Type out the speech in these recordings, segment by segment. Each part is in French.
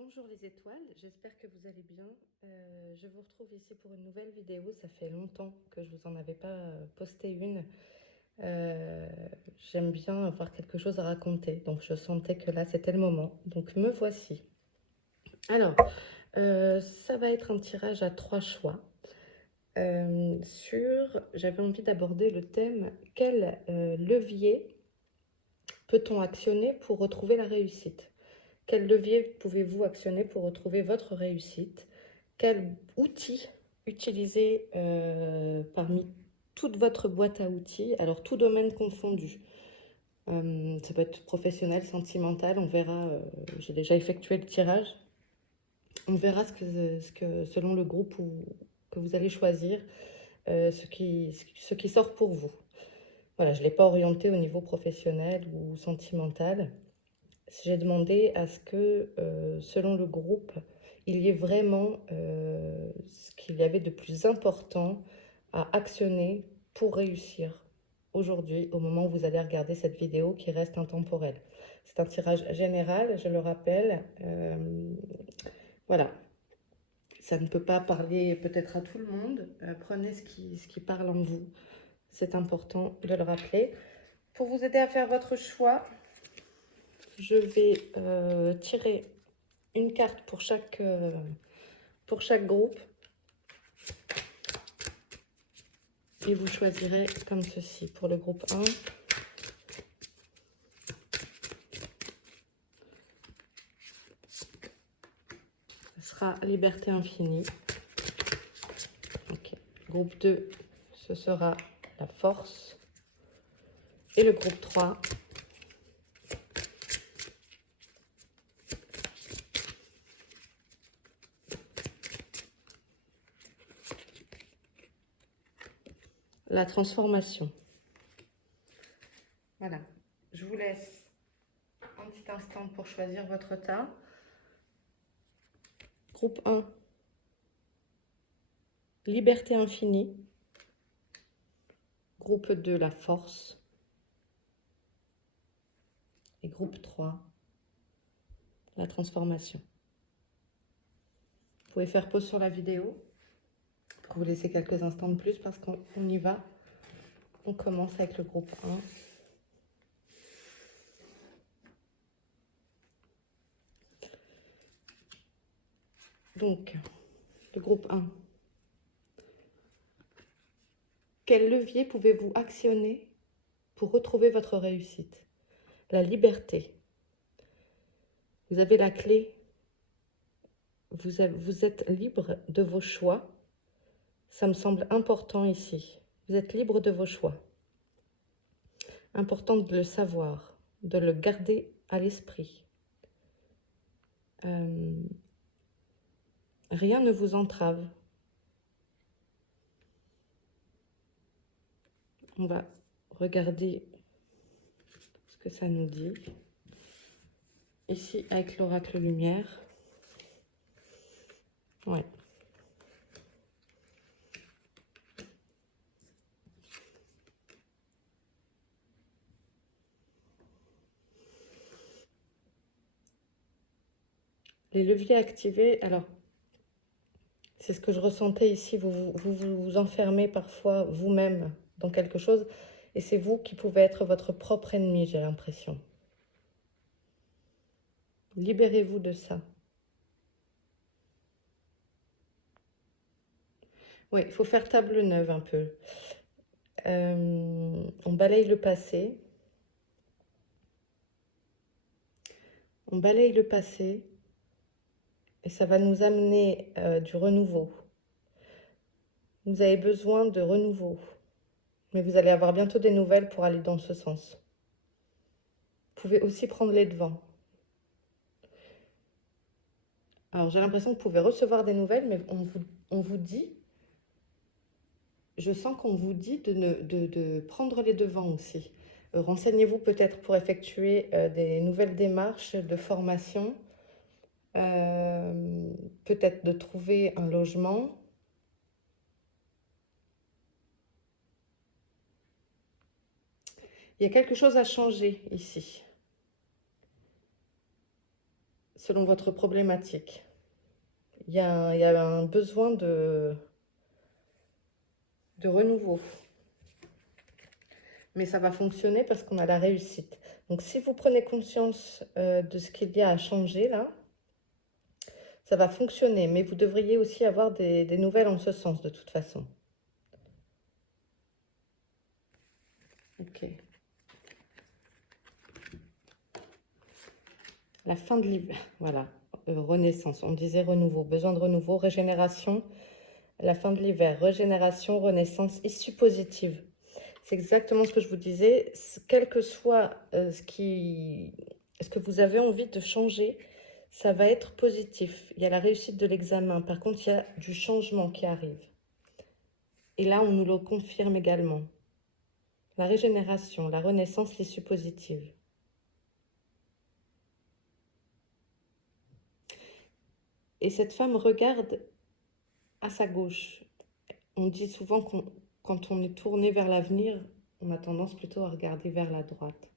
Bonjour les étoiles, j'espère que vous allez bien. Je vous retrouve ici pour une nouvelle vidéo. Ça fait longtemps que je vous en avais pas posté une. Euh, J'aime bien avoir quelque chose à raconter, donc je sentais que là c'était le moment. Donc me voici. Alors, ça va être un tirage à 3 choix. J'avais envie d'aborder le thème quel levier peut-on actionner pour retrouver la réussite? Quel levier pouvez-vous actionner pour retrouver votre réussite? Quel outil utiliser parmi toute votre boîte à outils, alors tout domaine confondu? Ça peut être professionnel, sentimental, on verra, j'ai déjà effectué le tirage, on verra selon le groupe que vous allez choisir, ce qui sort pour vous. Voilà, je ne l'ai pas orienté au niveau professionnel ou sentimental. J'ai demandé à ce que, selon le groupe, il y ait vraiment ce qu'il y avait de plus important à actionner pour réussir aujourd'hui, au moment où vous allez regarder cette vidéo qui reste intemporelle. C'est un tirage général, je le rappelle. Voilà, ça ne peut pas parler peut-être à tout le monde. Prenez ce qui parle en vous. C'est important de le rappeler. Pour vous aider à faire votre choix, je vais tirer une carte pour chaque groupe. Et vous choisirez comme ceci. Pour le groupe 1, ce sera Liberté infinie. Okay. Groupe 2, ce sera la force. Et le groupe 3, la transformation. Voilà. Je vous laisse un petit instant pour choisir votre tas. Groupe 1, Liberté infinie. Groupe 2, la force. Et groupe 3, la transformation. Vous pouvez faire pause sur la vidéo pour vous laisser quelques instants de plus parce qu'on y va. On commence avec le groupe 1. Donc, le groupe 1. Quel levier pouvez-vous actionner pour retrouver votre réussite? La liberté. Vous avez la clé. Vous êtes libre de vos choix. Ça me semble important ici. Vous êtes libre de vos choix. Important de le savoir, de le garder à l'esprit. Rien ne vous entrave. On va regarder ce que ça nous dit. Ici, avec l'oracle lumière. Ouais. Les leviers activés, alors, c'est ce que je ressentais ici, vous enfermez parfois vous-même dans quelque chose, et c'est vous qui pouvez être votre propre ennemi, j'ai l'impression. Libérez-vous de ça. Oui, il faut faire table neuve un peu. On balaye le passé. On balaye le passé, et ça va nous amener du renouveau. Vous avez besoin de renouveau, mais vous allez avoir bientôt des nouvelles pour aller dans ce sens. Vous pouvez aussi prendre les devants. Alors, j'ai l'impression que vous pouvez recevoir des nouvelles, mais on vous dit, je sens qu'on vous dit de prendre les devants aussi. Renseignez-vous peut-être pour effectuer des nouvelles démarches de formation, peut-être de trouver un logement. Il y a quelque chose à changer ici. selon votre problématique. Il y a un besoin de renouveau. Mais ça va fonctionner parce qu'on a la réussite. Donc, si vous prenez conscience de ce qu'il y a à changer, là, ça va fonctionner. Mais vous devriez aussi avoir des nouvelles en ce sens, de toute façon. Ok. La fin de l'hiver, voilà. Renaissance, on disait renouveau, besoin de renouveau, régénération. La fin de l'hiver, régénération, renaissance, issue positive. C'est exactement ce que je vous disais. Quel que soit ce que vous avez envie de changer, ça va être positif. Il y a la réussite de l'examen. Par contre, il y a du changement qui arrive. Et là, on nous le confirme également. La régénération, la renaissance, l'issue positive. Et cette femme regarde à sa gauche. On dit souvent que quand on est tourné vers l'avenir, on a tendance plutôt à regarder vers la droite.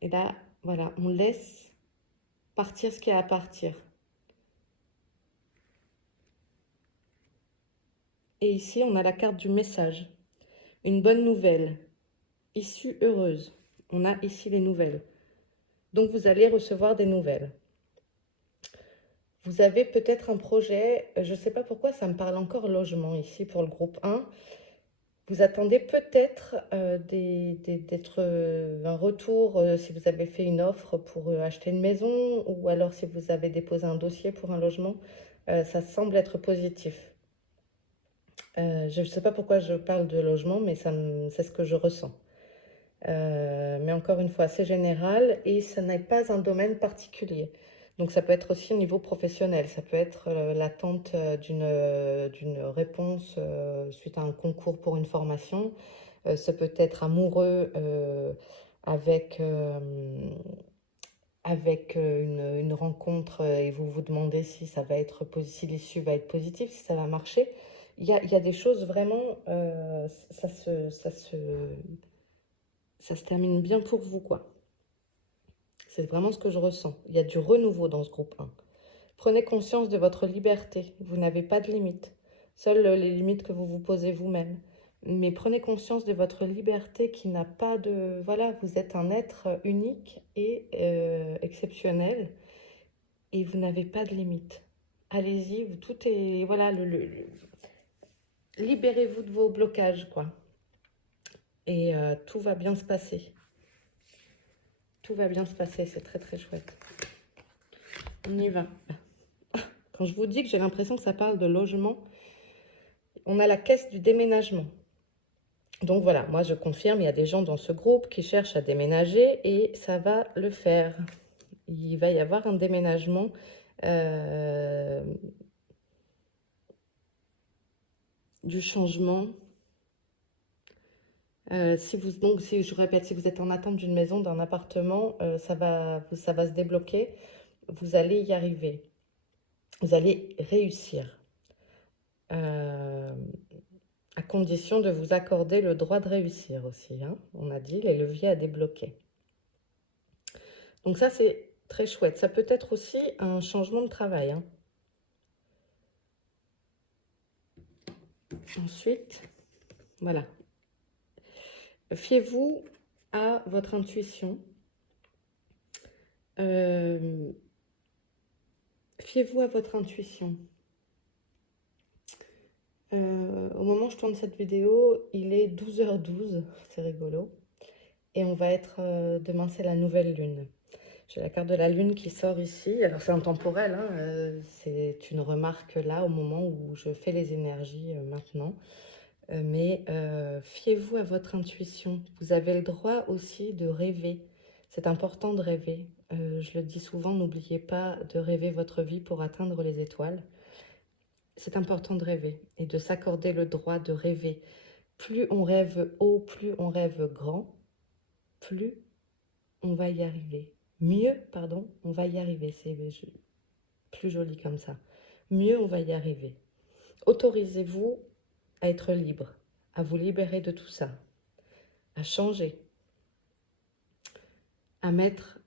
Et là, voilà, on laisse partir ce qui est à partir. Et ici, on a la carte du message. Une bonne nouvelle, issue heureuse. On a ici les nouvelles. Donc, vous allez recevoir des nouvelles. Vous avez peut-être un projet, je ne sais pas pourquoi ça me parle encore logement ici pour le groupe 1. Vous attendez peut-être d'être un retour si vous avez fait une offre pour acheter une maison ou alors si vous avez déposé un dossier pour un logement. Ça semble être positif. Je ne sais pas pourquoi je parle de logement, mais c'est ce que je ressens. Mais encore une fois, c'est général et ce n'est pas un domaine particulier. Donc ça peut être aussi au niveau professionnel, ça peut être l'attente d'une réponse suite à un concours pour une formation, ça peut être amoureux avec, une rencontre et vous vous demandez si ça va être si l'issue va être positive, si ça va marcher. Il y a des choses vraiment, ça se termine bien pour vous, quoi. C'est vraiment ce que je ressens. Il y a du renouveau dans ce groupe 1. Prenez conscience de votre liberté. Vous n'avez pas de limites. Seules les limites que vous vous posez vous-même. Mais prenez conscience de votre liberté qui n'a pas de... Voilà, vous êtes un être unique et exceptionnel. Et vous n'avez pas de limites. Allez-y, tout est... Voilà, libérez-vous de vos blocages, quoi. Et tout va bien se passer. Tout va bien se passer, c'est très très chouette. On y va. Quand je vous dis que j'ai l'impression que ça parle de logement, on a la caisse du déménagement. Donc voilà, moi je confirme, il y a des gens dans ce groupe qui cherchent à déménager et ça va le faire. Il va y avoir un déménagement. Du changement. Si je répète, si vous êtes en attente d'une maison, d'un appartement, ça va se débloquer. Vous allez y arriver. Vous allez réussir. À condition de vous accorder le droit de réussir aussi. Hein. On a dit les leviers à débloquer. Donc ça, c'est très chouette. Ça peut être aussi un changement de travail. Hein. Ensuite, voilà. Fiez-vous à votre intuition. Fiez-vous à votre intuition. Au moment où je tourne cette vidéo, il est 12h12, c'est rigolo. Et on va être, demain c'est la nouvelle lune. J'ai la carte de la lune qui sort ici. Alors c'est intemporel, hein, c'est une remarque là au moment où je fais les énergies maintenant. Mais fiez-vous à votre intuition. Vous avez le droit aussi de rêver. C'est important de rêver. Je le dis souvent, n'oubliez pas de rêver votre vie pour atteindre les étoiles. C'est important de rêver et de s'accorder le droit de rêver. Plus on rêve haut, plus on rêve grand, plus on va y arriver. Mieux, pardon, on va y arriver. C'est plus joli comme ça. Mieux, on va y arriver. Autorisez-vous à être libre, à vous libérer de tout ça, à changer, à mettre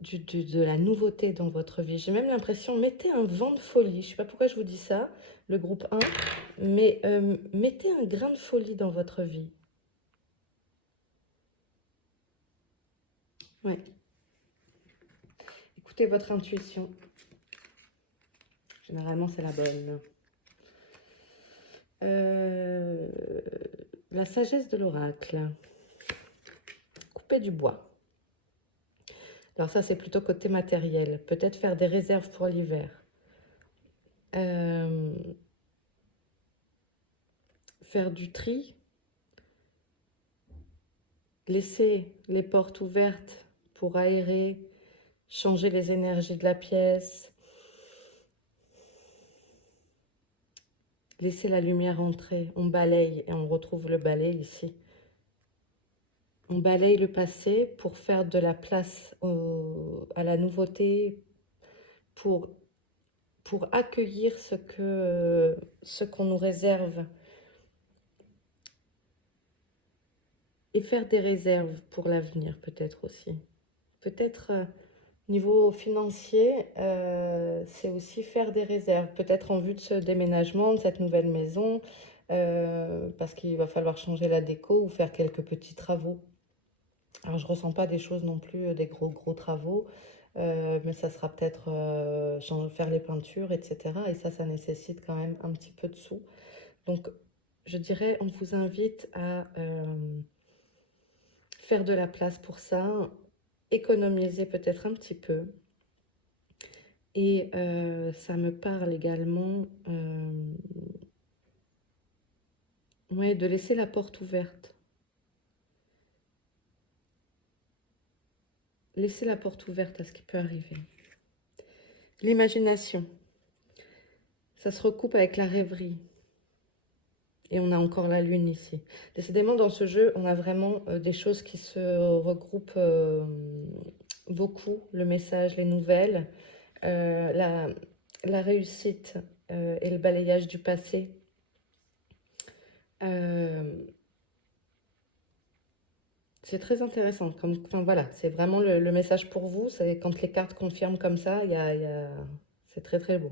de la nouveauté dans votre vie. J'ai même l'impression, mettez un vent de folie. Je ne sais pas pourquoi je vous dis ça, le groupe 1, mais mettez un grain de folie dans votre vie. Ouais. Écoutez votre intuition. Généralement, c'est la bonne. La sagesse de l'oracle. Couper du bois. Alors ça, c'est plutôt côté matériel. Peut-être faire des réserves pour l'hiver. Faire du tri. Laisser les portes ouvertes pour aérer, changer les énergies de la pièce. Laisser la lumière entrer. On balaye et on retrouve le balai ici. On balaye le passé pour faire de la place à la nouveauté, pour accueillir ce qu'on nous réserve et faire des réserves pour l'avenir peut-être aussi. Peut-être niveau financier, c'est aussi faire des réserves, peut-être en vue de ce déménagement, de cette nouvelle maison, parce qu'il va falloir changer la déco ou faire quelques petits travaux. Alors je ne ressens pas des choses non plus, des gros travaux, mais ça sera peut-être faire les peintures, etc. Et ça nécessite quand même un petit peu de sous. Donc je dirais, on vous invite à faire de la place pour ça, économiser peut-être un petit peu. Et ça me parle également ouais, de laisser la porte ouverte. Laisser la porte ouverte à ce qui peut arriver. L'imagination. Ça se recoupe avec la rêverie. Et on a encore la lune ici. Décidément, dans ce jeu, on a vraiment des choses qui se regroupent beaucoup. Le message, les nouvelles, la réussite et le balayage du passé. C'est très intéressant. Enfin, voilà, c'est vraiment le message pour vous. C'est quand les cartes confirment comme ça, c'est très beau.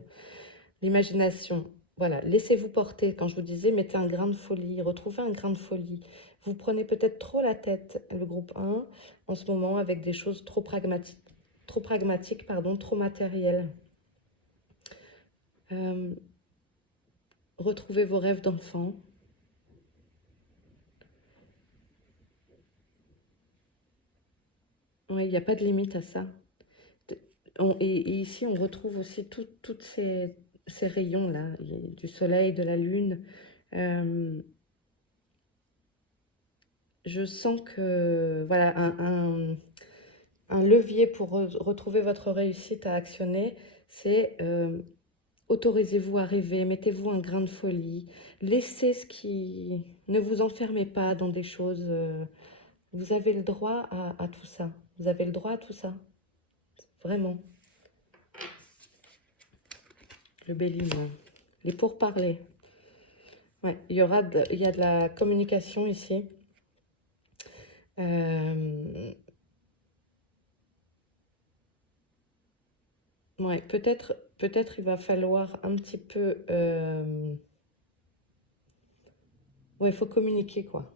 L'imagination, voilà, laissez-vous porter. Quand je vous disais, mettez un grain de folie, retrouvez un grain de folie. Vous prenez peut-être trop la tête, le groupe 1, en ce moment, avec des choses trop pragmatiques, pardon, trop matérielles. Retrouvez vos rêves d'enfant. Oui, il n'y a pas de limite à ça. Et ici, on retrouve aussi toutes ces rayons-là, du soleil, de la lune. Je sens que, voilà, un levier pour retrouver votre réussite à actionner, c'est autorisez-vous à rêver, mettez-vous un grain de folie, laissez ce qui... Ne vous enfermez pas dans des choses... vous avez le droit à tout ça. Vous avez le droit à tout ça. Vraiment. Le Béline. Les pourparlers. Ouais, il y a de la communication ici. Ouais, peut-être il va falloir un petit peu... ouais, il faut communiquer, quoi.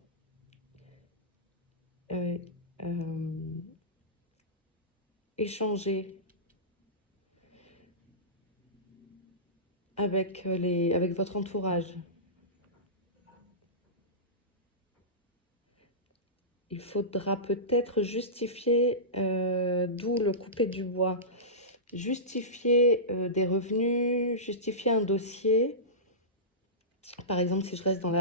Échanger avec votre entourage. Il faudra peut-être justifier, d'où le couper du bois, justifier des revenus, justifier un dossier. Par exemple, si je reste dans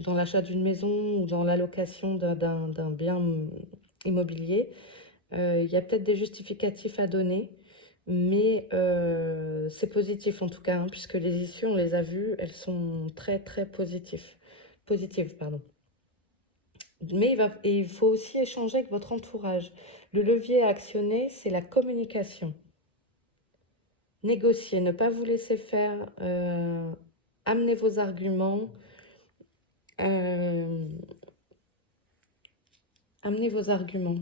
dans l'achat d'une maison ou dans l'allocation d'un bien immobilier, il y a peut-être des justificatifs à donner, mais c'est positif en tout cas, hein, puisque les issues, on les a vues, elles sont très positives, pardon. Mais il faut aussi échanger avec votre entourage. Le levier à actionner, c'est la communication. Négocier, ne pas vous laisser faire, amener vos arguments, amenez vos arguments.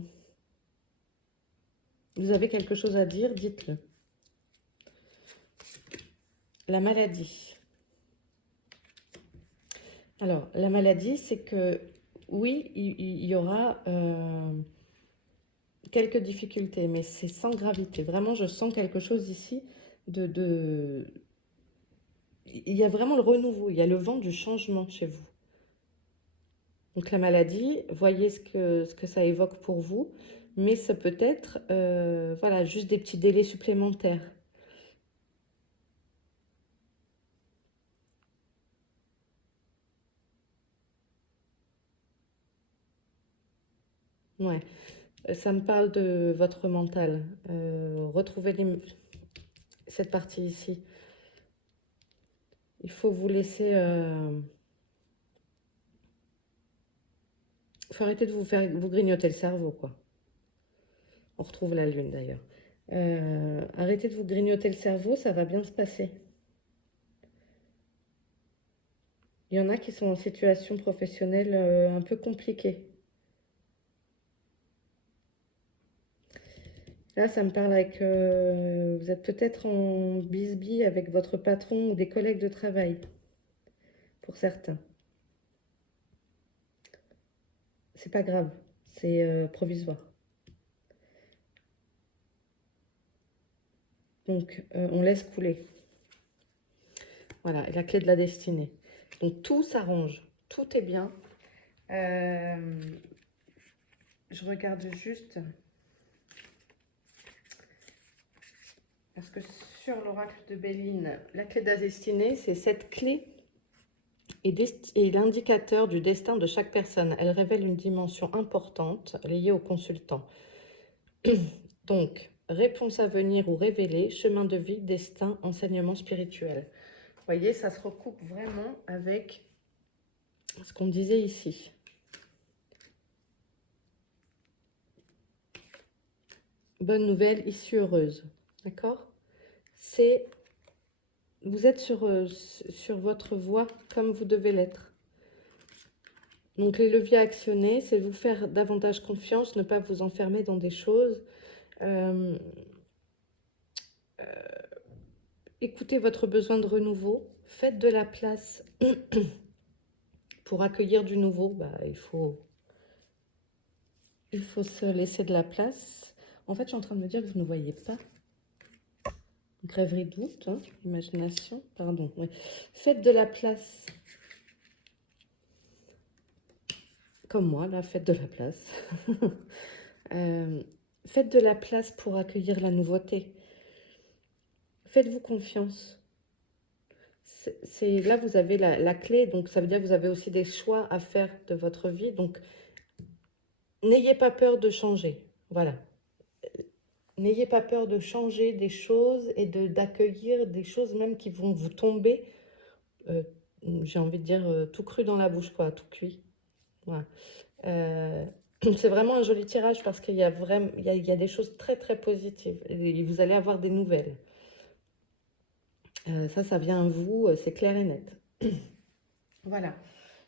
Vous avez quelque chose à dire, dites-le. La maladie. Alors, la maladie, c'est que, oui, il y aura quelques difficultés, mais c'est sans gravité. Vraiment, je sens quelque chose ici Il y a vraiment le renouveau, il y a le vent du changement chez vous. Donc la maladie, voyez ce que ça évoque pour vous, mais ça peut être voilà, juste des petits délais supplémentaires. Ouais, ça me parle de votre mental. Retrouvez cette partie ici. Il faut vous laisser... Il faut arrêter de vous grignoter le cerveau, quoi. On retrouve la lune, d'ailleurs. Arrêtez de vous grignoter le cerveau, ça va bien se passer. Il y en a qui sont en situation professionnelle un peu compliquée. Là, ça me parle avec... vous êtes peut-être en bisbille avec votre patron ou des collègues de travail, pour certains. C'est pas grave, c'est provisoire. Donc, on laisse couler. Voilà, la clé de la destinée. Donc, tout s'arrange, tout est bien. Je regarde juste... Parce que sur l'oracle de Béline, la clé de la destinée, c'est cette clé est l'indicateur du destin de chaque personne. Elle révèle une dimension importante liée au consultant. Donc, réponse à venir ou révélée, chemin de vie, destin, enseignement spirituel. Vous voyez, ça se recoupe vraiment avec ce qu'on disait ici. Bonne nouvelle, issue heureuse. D'accord? Vous êtes sur votre voie comme vous devez l'être. Donc les leviers à actionner, c'est vous faire davantage confiance, ne pas vous enfermer dans des choses. Écoutez votre besoin de renouveau, faites de la place pour accueillir du nouveau. Bah, il faut se laisser de la place. En fait, je suis en train de me dire que vous ne voyez pas. Rêverie, doute, hein, imagination, pardon. Ouais. Faites de la place. Comme moi, là, faites de la place. Faites de la place pour accueillir la nouveauté. Faites-vous confiance. Là, vous avez la clé, donc ça veut dire que vous avez aussi des choix à faire de votre vie. Donc, n'ayez pas peur de changer. Voilà. N'ayez pas peur de changer des choses et d'accueillir des choses même qui vont vous tomber, j'ai envie de dire, tout cru dans la bouche, quoi, tout cuit. Voilà. C'est vraiment un joli tirage parce qu'il y a vraiment, il y a des choses très très positives et vous allez avoir des nouvelles. Ça vient à vous, c'est clair et net. Voilà.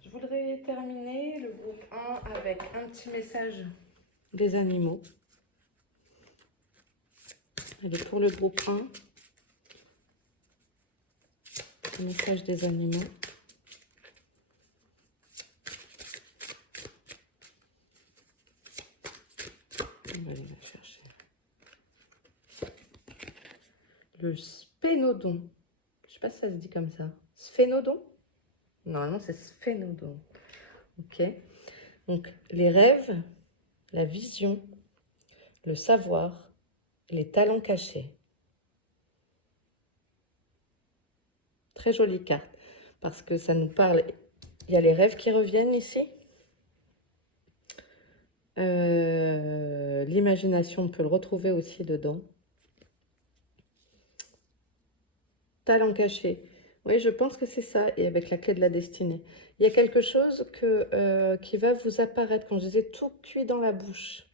Je voudrais terminer le groupe 1 avec un petit message des animaux. Allez, pour le groupe 1, le message des animaux. On va aller la chercher. Le sphénodon. Je ne sais pas si ça se dit comme ça. Sphénodon? Normalement, c'est sphénodon. Ok. Donc, les rêves, la vision, le savoir, les talents cachés. Très jolie carte. Parce que ça nous parle... Il y a les rêves qui reviennent ici. L'imagination, on peut le retrouver aussi dedans. Talent caché. Oui, je pense que c'est ça, et avec la clé de la destinée. Il y a quelque chose qui va vous apparaître, quand je disais tout cuit dans la bouche.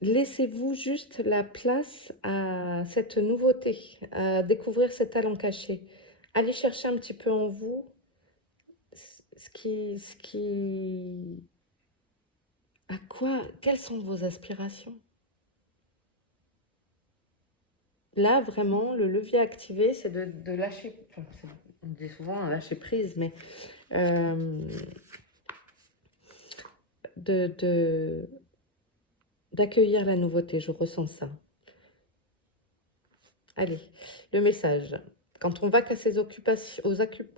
Laissez-vous juste la place à cette nouveauté, à découvrir ces talents cachés. Allez chercher un petit peu en vous quelles sont vos aspirations? Là, vraiment, le levier activé, c'est de lâcher, enfin, on dit souvent un lâcher prise, mais d'accueillir la nouveauté, je ressens ça. Allez, le message. Quand on va qu'à ses occupations,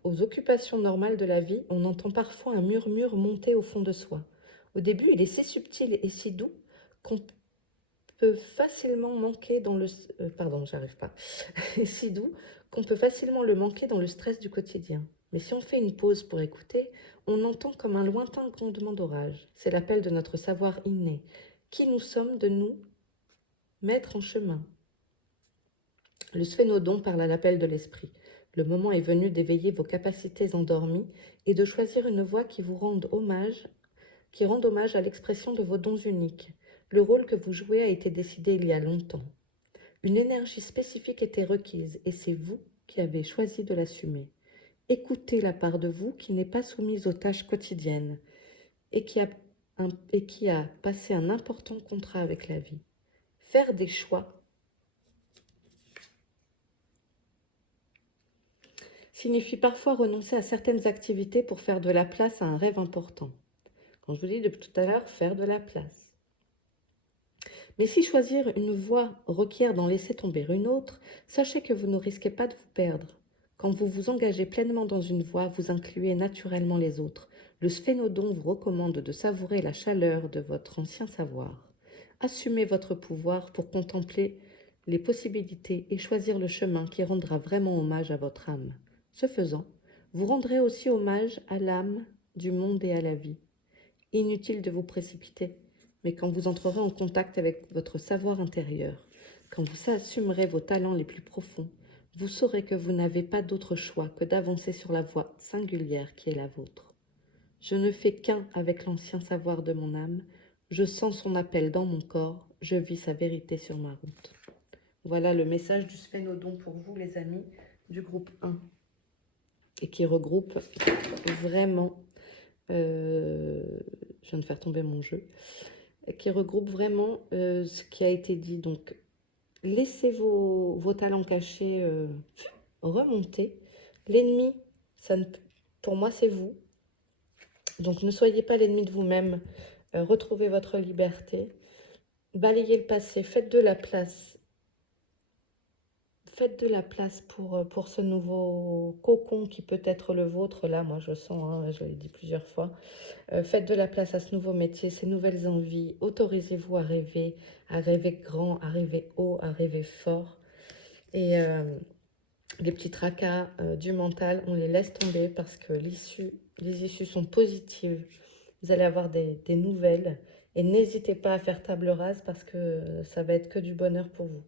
aux occupations normales de la vie, on entend parfois un murmure monter au fond de soi. Au début, il est si subtil et si doux qu'on peut facilement manquer dans le... pardon, j'arrive pas. Si doux qu'on peut facilement le manquer dans le stress du quotidien. Mais si on fait une pause pour écouter, on entend comme un lointain grondement d'orage. C'est l'appel de notre savoir inné. Qui nous sommes de nous mettre en chemin. Le sphénodon parle à l'appel de l'esprit. Le moment est venu d'éveiller vos capacités endormies et de choisir une voie qui vous rende hommage, qui rende hommage à l'expression de vos dons uniques. Le rôle que vous jouez a été décidé il y a longtemps. Une énergie spécifique était requise et c'est vous qui avez choisi de l'assumer. Écoutez la part de vous qui n'est pas soumise aux tâches quotidiennes et qui a passé un important contrat avec la vie. Faire des choix signifie parfois renoncer à certaines activités pour faire de la place à un rêve important. Quand je vous dis depuis tout à l'heure, faire de la place. Mais si choisir une voie requiert d'en laisser tomber une autre, sachez que vous ne risquez pas de vous perdre. Quand vous vous engagez pleinement dans une voie, vous incluez naturellement les autres. Le sphénodon vous recommande de savourer la chaleur de votre ancien savoir. Assumez votre pouvoir pour contempler les possibilités et choisir le chemin qui rendra vraiment hommage à votre âme. Ce faisant, vous rendrez aussi hommage à l'âme du monde et à la vie. Inutile de vous précipiter, mais quand vous entrerez en contact avec votre savoir intérieur, quand vous assumerez vos talents les plus profonds, vous saurez que vous n'avez pas d'autre choix que d'avancer sur la voie singulière qui est la vôtre. Je ne fais qu'un avec l'ancien savoir de mon âme, je sens son appel dans mon corps, je vis sa vérité sur ma route. Voilà le message du sphénodon pour vous les amis du groupe 1 et qui regroupe vraiment, je viens de faire tomber mon jeu, qui regroupe vraiment ce qui a été dit. Donc, laissez vos talents cachés remonter. L'ennemi, pour moi, c'est vous. Donc, ne soyez pas l'ennemi de vous-même. Retrouvez votre liberté. Balayez le passé. Faites de la place. Faites de la place pour ce nouveau cocon qui peut être le vôtre. Là, moi, je sens, hein, je l'ai dit plusieurs fois. Faites de la place à ce nouveau métier, ces nouvelles envies. Autorisez-vous à rêver grand, à rêver haut, à rêver fort. Et les petits tracas du mental, on les laisse tomber parce que les issues sont positives. Vous allez avoir des nouvelles. Et n'hésitez pas à faire table rase parce que ça va être que du bonheur pour vous.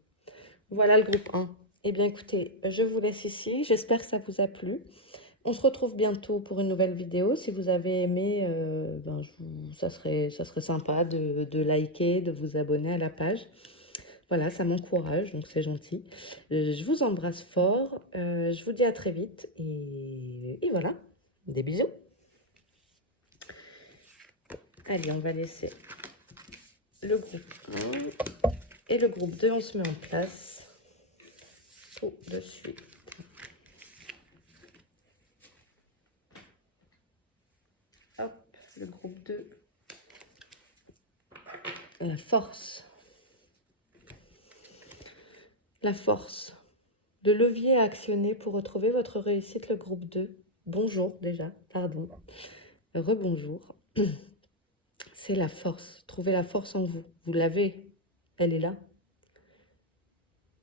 Voilà le groupe 1. Eh bien écoutez, je vous laisse ici. J'espère que ça vous a plu. On se retrouve bientôt pour une nouvelle vidéo. Si vous avez aimé, ça serait sympa de liker, de vous abonner à la page. Voilà, ça m'encourage, donc c'est gentil. Je vous embrasse fort. Je vous dis à très vite. Et voilà, des bisous. Allez, on va laisser le groupe 1 et le groupe 2. On se met en place tout de suite. Hop, le groupe 2. La force. La force. Le levier à actionner pour retrouver votre réussite, le groupe 2. Bonjour déjà, pardon. Rebonjour. C'est la force. Trouvez la force en vous. Vous l'avez. Elle est là.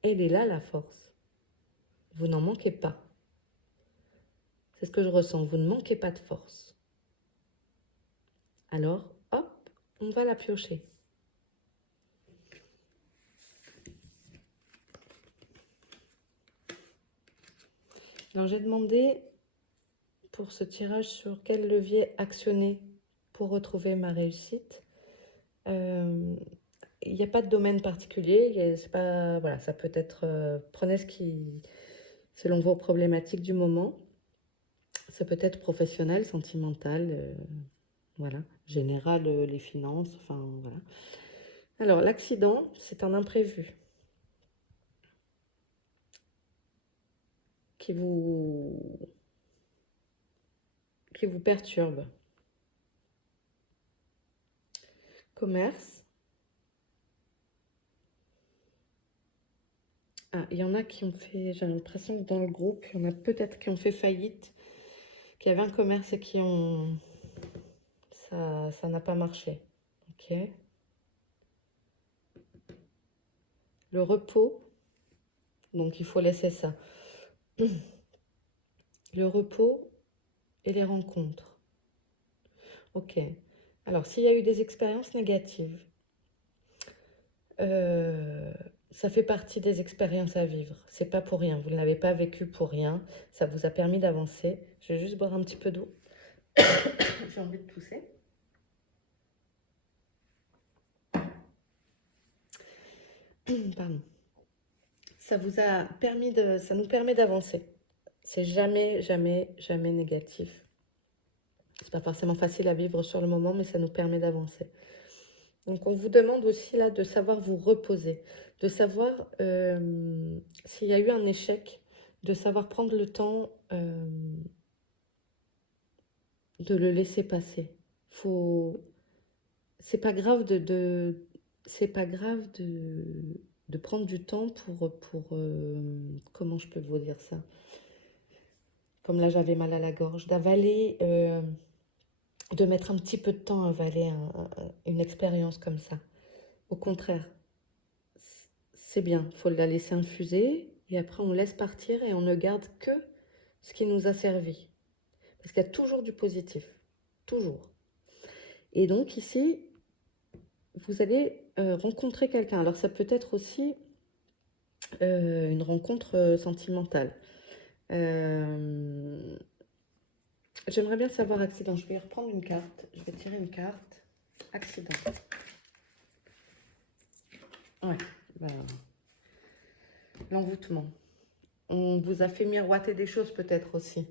Elle est là, la force. Vous n'en manquez pas. C'est ce que je ressens. Vous ne manquez pas de force. Alors, hop, on va la piocher. Alors, j'ai demandé pour ce tirage sur quel levier actionner pour retrouver ma réussite. Il n'y a pas de domaine particulier. C'est pas, voilà, ça peut être... prenez ce qui, selon vos problématiques du moment. Ça peut être professionnel, sentimental, voilà. Général, les finances, enfin, voilà. Alors, l'accident, c'est un imprévu qui vous perturbe. Commerce. Ah, il y en a qui ont fait, j'ai l'impression que dans le groupe, il y en a peut-être qui ont fait faillite, qui avaient un commerce et qui ont... Ça n'a pas marché. Ok. Le repos, donc il faut laisser ça. Le repos et les rencontres. Ok. Alors, s'il y a eu des expériences négatives, ça fait partie des expériences à vivre. C'est pas pour rien. Vous ne l'avez pas vécu pour rien. Ça vous a permis d'avancer. Je vais juste boire un petit peu d'eau. J'ai envie de tousser. Pardon. Ça vous a permis de, ça nous permet d'avancer. C'est jamais, jamais, jamais négatif. C'est pas forcément facile à vivre sur le moment, mais ça nous permet d'avancer. Donc, on vous demande aussi là de savoir vous reposer, de savoir s'il y a eu un échec, de savoir prendre le temps de le laisser passer. Faut... C'est pas grave c'est pas grave de prendre du temps comment je peux vous dire ça? Comme là, j'avais mal à la gorge, d'avaler, de mettre un petit peu de temps à avaler une expérience comme ça. Au contraire, c'est bien, il faut la laisser infuser et après on laisse partir et on ne garde que ce qui nous a servi. Parce qu'il y a toujours du positif, toujours. Et donc ici, vous allez rencontrer quelqu'un. Alors ça peut être aussi une rencontre sentimentale. J'aimerais bien savoir accident. Je vais reprendre une carte. Je vais tirer une carte. Accident. Ouais. Bah, l'envoûtement. On vous a fait miroiter des choses peut-être aussi.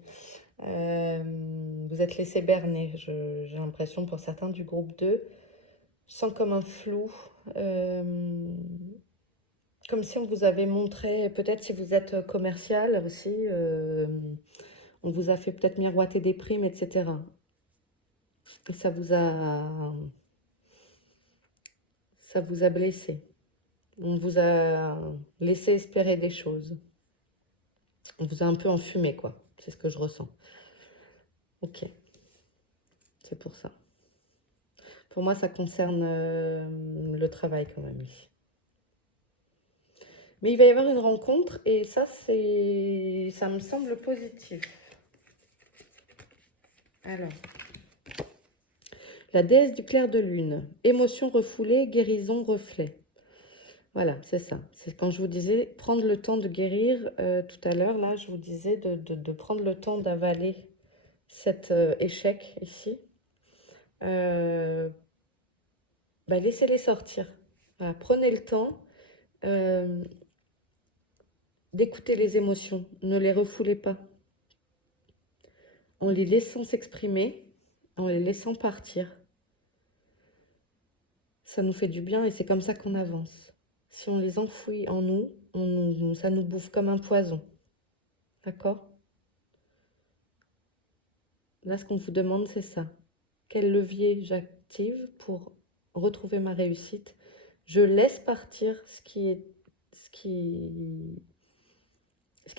Vous êtes laissé berner, j'ai l'impression pour certains du groupe 2. Je sens comme un flou. Comme si on vous avait montré, peut-être si vous êtes commercial aussi, on vous a fait peut-être miroiter des primes, etc. Et ça vous a blessé. On vous a laissé espérer des choses. On vous a un peu enfumé, quoi. C'est ce que je ressens. Ok. C'est pour ça. Pour moi, ça concerne le travail quand même ici. Mais il va y avoir une rencontre et ça me semble positif. Alors, la déesse du clair de lune, émotion refoulée, guérison, reflet. Voilà, c'est ça. C'est quand je vous disais prendre le temps de guérir tout à l'heure, là, je vous disais de prendre le temps d'avaler cet échec ici. Laissez-les sortir. Voilà, prenez le temps d'écouter les émotions. Ne les refoulez pas. En les laissant s'exprimer, en les laissant partir. Ça nous fait du bien et c'est comme ça qu'on avance. Si on les enfouit en nous, ça nous bouffe comme un poison. D'accord? Là, ce qu'on vous demande, c'est ça. Quel levier j'active pour retrouver ma réussite? Je laisse partir ce qui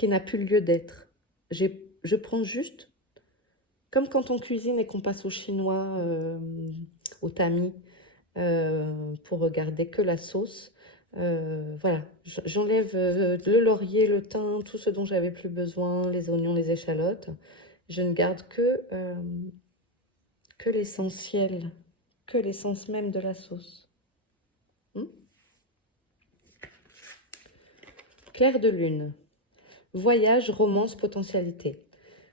n'a plus lieu d'être. Je prends juste, comme quand on cuisine et qu'on passe au chinois, au tamis, pour regarder que la sauce. Voilà, j'enlève le laurier, le thym, tout ce dont j'avais plus besoin, les oignons, les échalotes. Je ne garde que l'essentiel, que l'essence même de la sauce. Clair de lune. Voyage, romance, potentialité.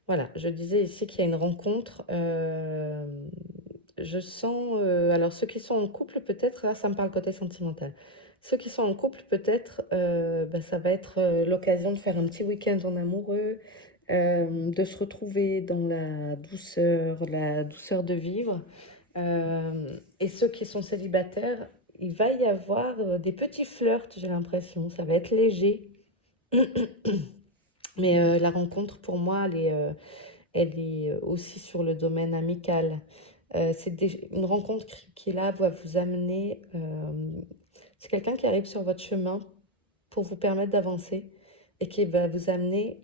Voilà, je disais ici qu'il y a une rencontre. Je sens... alors, ceux qui sont en couple, peut-être, là, ça me parle côté sentimental. Ceux qui sont en couple, peut-être, ça va être l'occasion de faire un petit week-end en amoureux, de se retrouver dans la douceur de vivre. Et ceux qui sont célibataires, il va y avoir des petits flirts, j'ai l'impression. Ça va être léger. Mais la rencontre, pour moi, elle est aussi sur le domaine amical. Une rencontre qui, là, va vous amener... c'est quelqu'un qui arrive sur votre chemin pour vous permettre d'avancer et qui va vous amener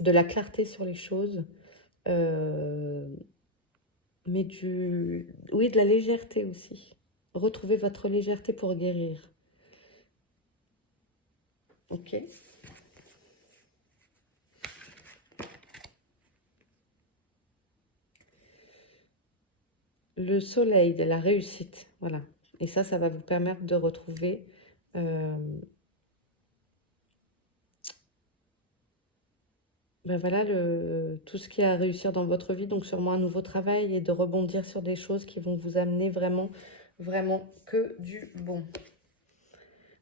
de la clarté sur les choses, euh, mais oui, de la légèreté aussi. Retrouvez votre légèreté pour guérir. Ok. Le soleil de la réussite, voilà. Et ça va vous permettre de retrouver ben voilà, tout ce qui est à réussir dans votre vie, donc sûrement un nouveau travail et de rebondir sur des choses qui vont vous amener vraiment, vraiment que du bon.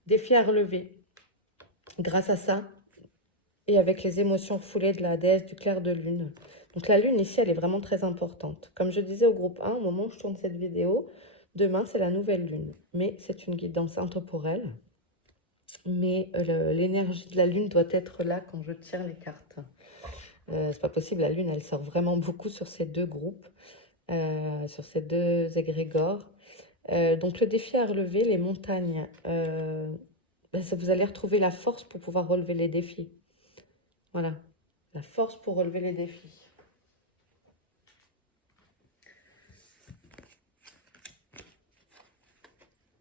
Défi à relever. Grâce à ça, et avec les émotions refoulées de la déesse du clair de lune. Donc la lune ici, elle est vraiment très importante. Comme je disais au groupe 1, au moment où je tourne cette vidéo, demain c'est la nouvelle lune. Mais c'est une guidance intemporelle. Mais l'énergie de la lune doit être là quand je tire les cartes. C'est pas possible, la lune, elle sort vraiment beaucoup sur ces deux groupes, sur ces deux égrégores. Donc le défi à relever, les montagnes, vous allez retrouver la force pour pouvoir relever les défis. Voilà, la force pour relever les défis.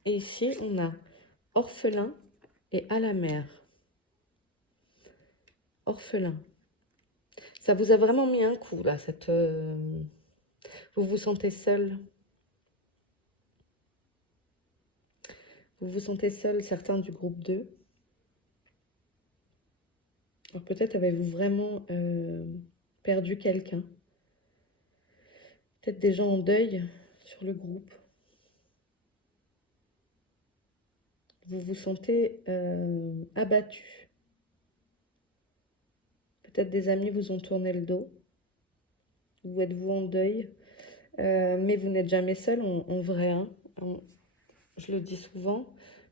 Et ici, on a orphelin et à la mer. Orphelin. Ça vous a vraiment mis un coup, là, vous vous sentez seul. Vous vous sentez seul, certains du groupe 2. Alors peut-être avez-vous vraiment perdu quelqu'un. Peut-être des gens en deuil sur le groupe. Vous vous sentez abattu. Peut-être des amis vous ont tourné le dos. Ou êtes-vous en deuil. Mais vous n'êtes jamais seul en vrai. Hein. Je le dis souvent,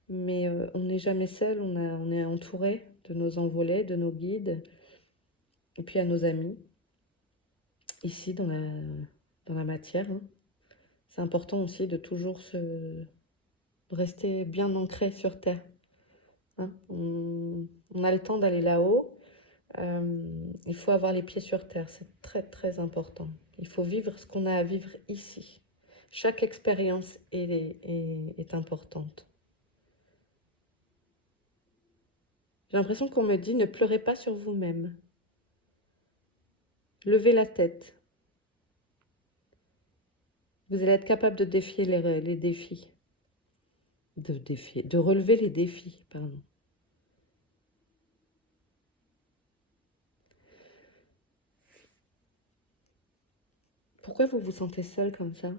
mais on n'est jamais seul. On est entouré de nos envolés, de nos guides. Et puis à nos amis. Ici, dans la matière. Hein. C'est important aussi de toujours de rester bien ancré sur Terre. Hein. On a le temps d'aller là-haut. Il faut avoir les pieds sur terre, c'est très très important. Il faut vivre ce qu'on a à vivre ici. Chaque expérience est importante. J'ai l'impression qu'on me dit ne pleurez pas sur vous-même. Levez la tête. Vous allez être capable de défier les défis. De relever les défis, pardon. Pourquoi vous vous sentez seul comme ça?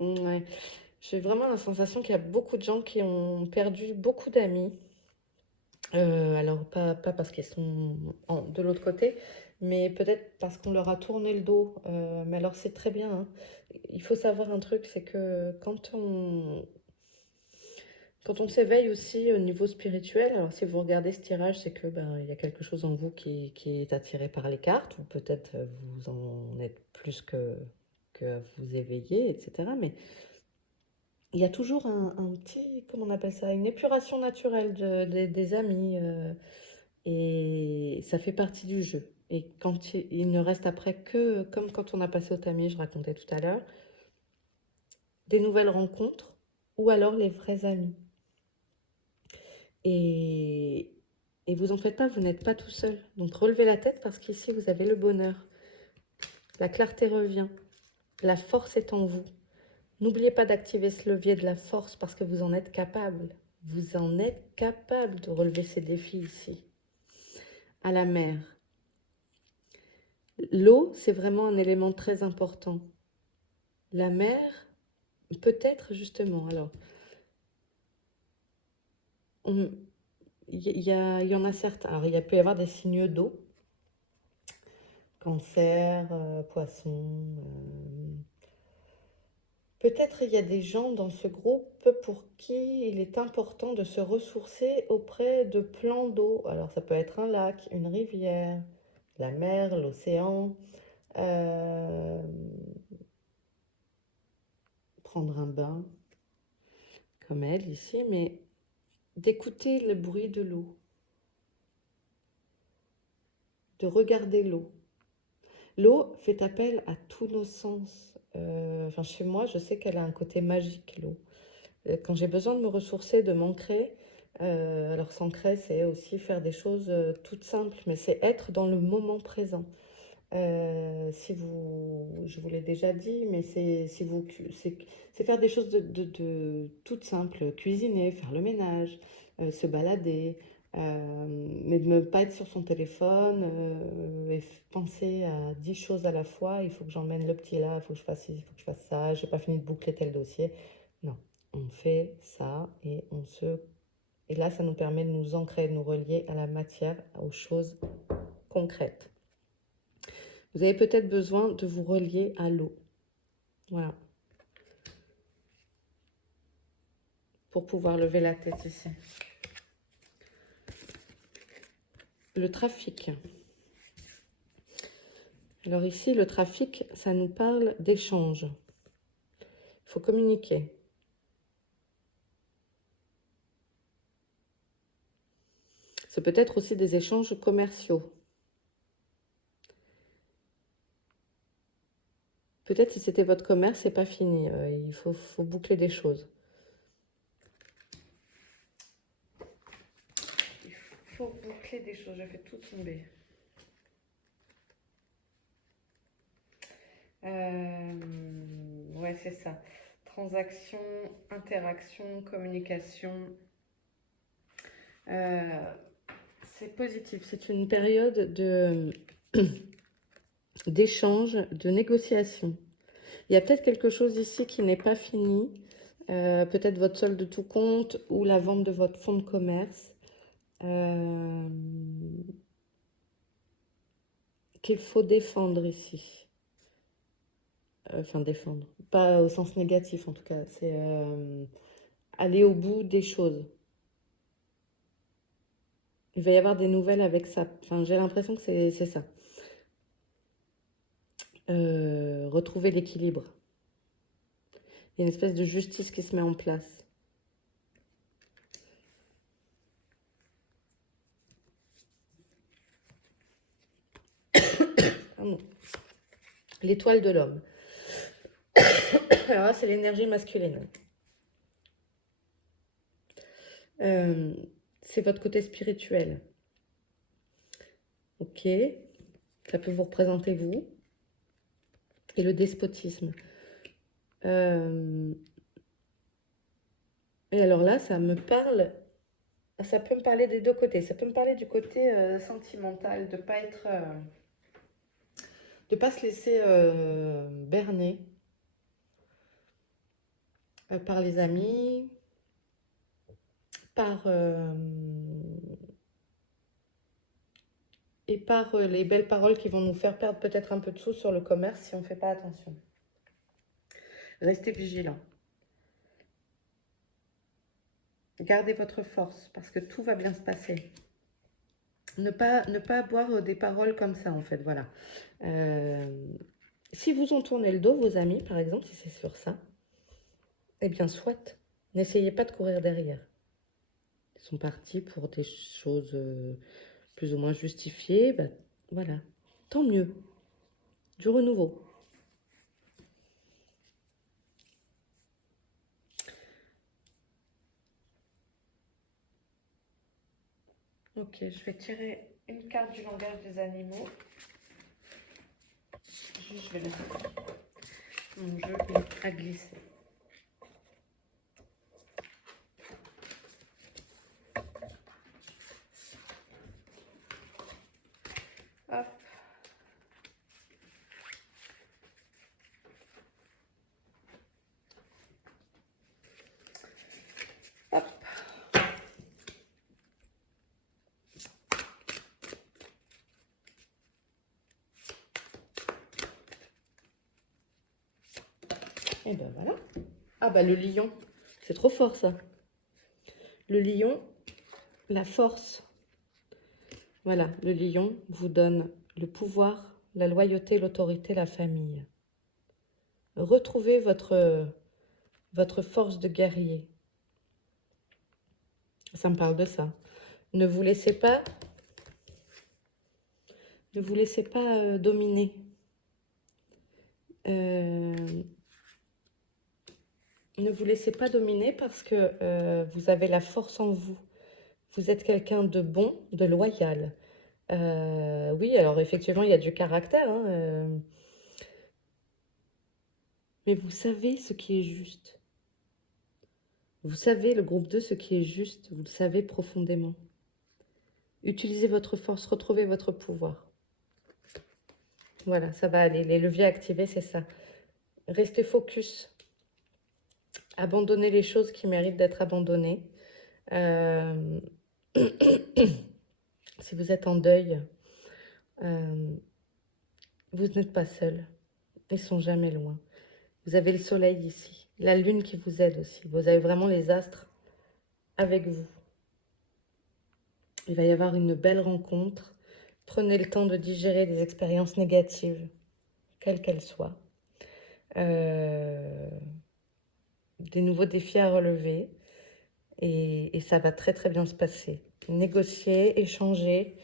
Ouais. J'ai vraiment la sensation qu'il y a beaucoup de gens qui ont perdu beaucoup d'amis. Alors, pas parce qu'ils sont de l'autre côté, mais peut-être parce qu'on leur a tourné le dos. Mais alors, c'est très bien. Hein. Il faut savoir un truc, c'est que quand on s'éveille aussi au niveau spirituel, alors si vous regardez ce tirage, c'est que il y a quelque chose en vous qui est attiré par les cartes, ou peut-être vous en êtes plus que à vous éveiller, etc. Mais il y a toujours un petit, comment on appelle ça, une épuration naturelle des amis. Et ça fait partie du jeu. Et quand il ne reste après que, comme quand on a passé au tamis, je racontais tout à l'heure, des nouvelles rencontres ou alors les vrais amis. Et, et vous en faites pas, vous n'êtes pas tout seul. Donc relevez la tête parce qu'ici, vous avez le bonheur. La clarté revient. La force est en vous. N'oubliez pas d'activer ce levier de la force parce que vous en êtes capable. Vous en êtes capable de relever ces défis ici. À la mer. L'eau, c'est vraiment un élément très important. La mer, peut-être justement, alors, il y en a certains. Alors, il peut y avoir des signes d'eau, cancer, poisson. Peut-être il y a des gens dans ce groupe pour qui il est important de se ressourcer auprès de plans d'eau. Alors, ça peut être un lac, une rivière, la mer, l'océan. euh, Prendre un bain, comme elle ici, mais d'écouter le bruit de l'eau, de regarder l'eau. L'eau fait appel à tous nos sens. Enfin, chez moi, je sais qu'elle a un côté magique, l'eau. Quand j'ai besoin de me ressourcer, de m'ancrer, alors s'ancrer, c'est aussi faire des choses toutes simples, mais c'est être dans le moment présent. Si vous, je vous l'ai déjà dit, mais c'est faire des choses toutes simples, cuisiner, faire le ménage, se balader, mais de ne pas être sur son téléphone et penser à 10 choses à la fois. Il faut que j'emmène le petit là, il faut que je fasse ci, il faut que je fasse ça, j'ai pas fini de boucler tel dossier. Non, on fait ça et là, ça nous permet de nous ancrer, de nous relier à la matière, aux choses concrètes. Vous avez peut-être besoin de vous relier à l'eau. Voilà. Pour pouvoir lever la tête ici. Le trafic. Alors ici, le trafic, ça nous parle d'échange. Il faut communiquer. C'est peut-être aussi des échanges commerciaux. Peut-être si c'était votre commerce, c'est pas fini. Il faut boucler des choses. Il faut boucler des choses. Je fais tout tomber. Ouais, c'est ça. Transaction, interaction, communication. C'est positif. C'est une période d'échange, de négociation. Il y a peut-être quelque chose ici qui n'est pas fini. Peut-être votre solde de tout compte ou la vente de votre fonds de commerce. Qu'il faut défendre ici. Enfin, défendre. Pas au sens négatif, en tout cas. C'est aller au bout des choses. Il va y avoir des nouvelles avec ça. Enfin, j'ai l'impression que c'est ça. Retrouver l'équilibre. Il y a une espèce de justice qui se met en place. Pardon. L'étoile de l'homme. Alors là, c'est l'énergie masculine. C'est votre côté spirituel. Ok. Ça peut vous représenter vous. Et le despotisme. Et alors là, ça me parle. Ça peut me parler des deux côtés. Ça peut me parler du côté sentimental, de pas être, de pas se laisser berner par les amis, par et par les belles paroles qui vont nous faire perdre peut-être un peu de sous sur le commerce si on ne fait pas attention. Restez vigilant. Gardez votre force parce que tout va bien se passer. Ne pas boire des paroles comme ça, en fait, voilà. Si vous ont tourné le dos, vos amis, par exemple, si c'est sur ça, eh bien, soit. N'essayez pas de courir derrière. Ils sont partis pour des choses plus ou moins justifiées. Ben, voilà. Tant mieux. Du renouveau. Ok, je vais tirer une carte du langage des animaux. Je vais laisser mon jeu à glisser. Hop. Et ben voilà. Ah bah le lion, c'est trop fort ça. Le lion, la force. Voilà, le lion vous donne le pouvoir, la loyauté, l'autorité, la famille. Retrouvez votre force de guerrier. Ça me parle de ça. Ne vous laissez pas, dominer. Ne vous laissez pas dominer parce que vous avez la force en vous. Vous êtes quelqu'un de bon, de loyal. Oui, alors effectivement, il y a du caractère, hein, mais vous savez ce qui est juste. Vous savez, le groupe 2, ce qui est juste, vous le savez profondément. Utilisez votre force, retrouvez votre pouvoir. Voilà, ça va aller. Les leviers activés, c'est ça. Restez focus. Abandonnez les choses qui méritent d'être abandonnées. Si vous êtes en deuil, vous n'êtes pas seul. Ils sont jamais loin. Vous avez le soleil ici, la lune qui vous aide aussi. Vous avez vraiment les astres avec vous. Il va y avoir une belle rencontre. Prenez le temps de digérer des expériences négatives, quelles qu'elles soient. Des nouveaux défis à relever. Et ça va très très bien se passer. Négocier, échanger,